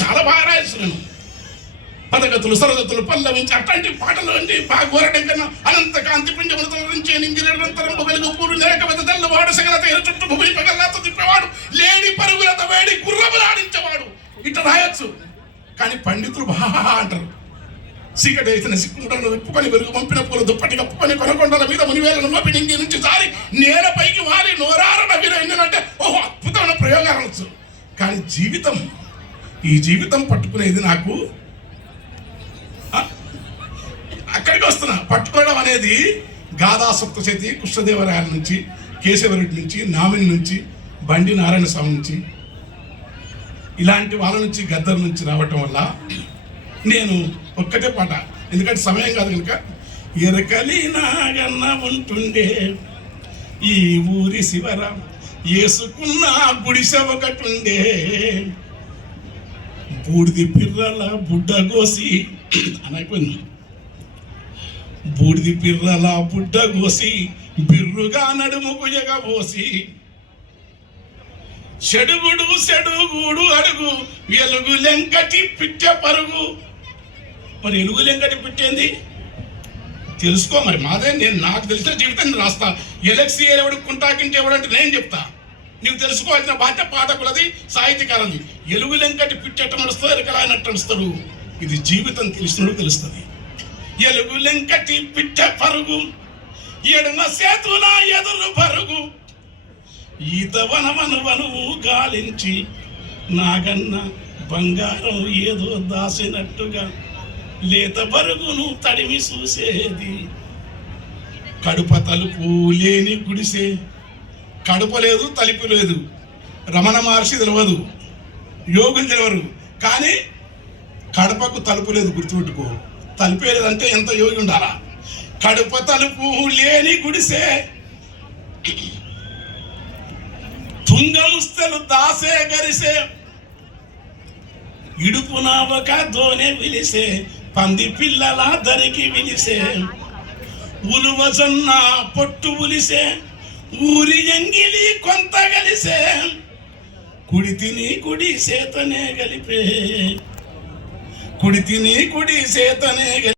చాలా బాగా రాస్తున్నాను. పదగతులు సరగతులు పల్లవించి అట్లాంటి పాటలు అండి బాగా కోరటం కన్నా అనంత కాంతి పింజములతో నుంచి నింగిరంతరం పొగలుగు పూలు నేరకవత తెల్లవాడ సగలత చుట్టూ భూమి పగలతో తిప్పేవాడు లేడి పరుగులతో వేడి గుర్రములాడించేవాడు ఇట్లా రాయొచ్చు. కానీ పండితులు బాగా అంటారు. సీకటి వేసిన సిక్కులను విప్పుకొని వెలుగు పంపిన పూల దుప్పటి కప్పుకొని కొనకొండల మీద మునివేలను మోపి నింగి నుంచి జారి నేలపైకి వాలి నోరారణ వీర ఎన్నంటే ఓహో అద్భుతమైన ప్రయోగాలు వచ్చు. కానీ జీవితం ఈ జీవితం పట్టుకునేది నాకు అక్కడికి వస్తున్నా. పట్టుకోవడం అనేది గాదా సప్తశతి కృష్ణదేవరాయల నుంచి, కేశవరెడ్డి నుంచి, నామిని నుంచి, బండి నారాయణ స్వామి నుంచి, ఇలాంటి వాళ్ళ నుంచి, గద్దర్ నుంచి రావటం వల్ల నేను ఒక్కటే పాట, ఎందుకంటే సమయం కాదు కనుక. ఎరకలి నాగన్న ఉంటుండే ఈ ఊరి శివర వేసుకున్న గుడిసె ఒకటుండే బూడిది పిర్రల బుడ్డ గోసి అని అయిపోయింది. బూడిది పిర్రల బుడ్డ గోసి బిర్రుగా నడుముకు ఎగబోసి చెడుగుడు చెడుగుడు అడుగు ఎలుగు లెంకటి పిట్టె పరుగు. మరి ఎలుగు లెంకటి పిట్టేంది తెలుసుకో. మరి మాదే నేను నాకు తెలిసిన జీవితాన్ని రాస్తా. ఎలక్సీ ఎవడు కుంటాకించేవాడు అంటే నేను చెప్తా. నీకు తెలుసుకోవాల్సిన బాధ్యత పాఠకులది, సాహిత్యకారులది. ఎలుగు లెంకటి పిట్టెట్ట నడుస్తుంది, ఎరకలాయనట్టు నడుస్తారు. ఇది జీవితం తెలిసినప్పుడు తెలుస్తుంది. ఎలుగు లెంకటి పిట్టె పరుగు ఎడమ సేతుల ఎదురు పరుగు ఈత వనవనువనువు గాలించి నాగన్న బంగారం ఏదో దాసినట్టుగా లేత పరుగును తడిమి చూసేది. కడుప తలుపు లేని గుడిసే. కడుప లేదు, తలుపు లేదు. రమణ మహర్షి తెలియదు, యోగులు తెలియరు. కానీ కడపకు తలుపు లేదు, గుర్తుపెట్టుకో. తలుపే లేదంటే ఎంత యోగి ఉండాలా. కడుప తలుపు లేని గుడిసే తుంగముస్తలు దాసే గరిసే ఇడుపు నావక దోనె విలిసే పంది పిల్లల దరికి విలిసే ఉలువజొన్న పొట్టు ఉలిసే ఊరి ఎంగిలి కొంత గలిసే కుడి తిని కుడి సేతనే గలిపే కుడి తిని కుడి సేతనే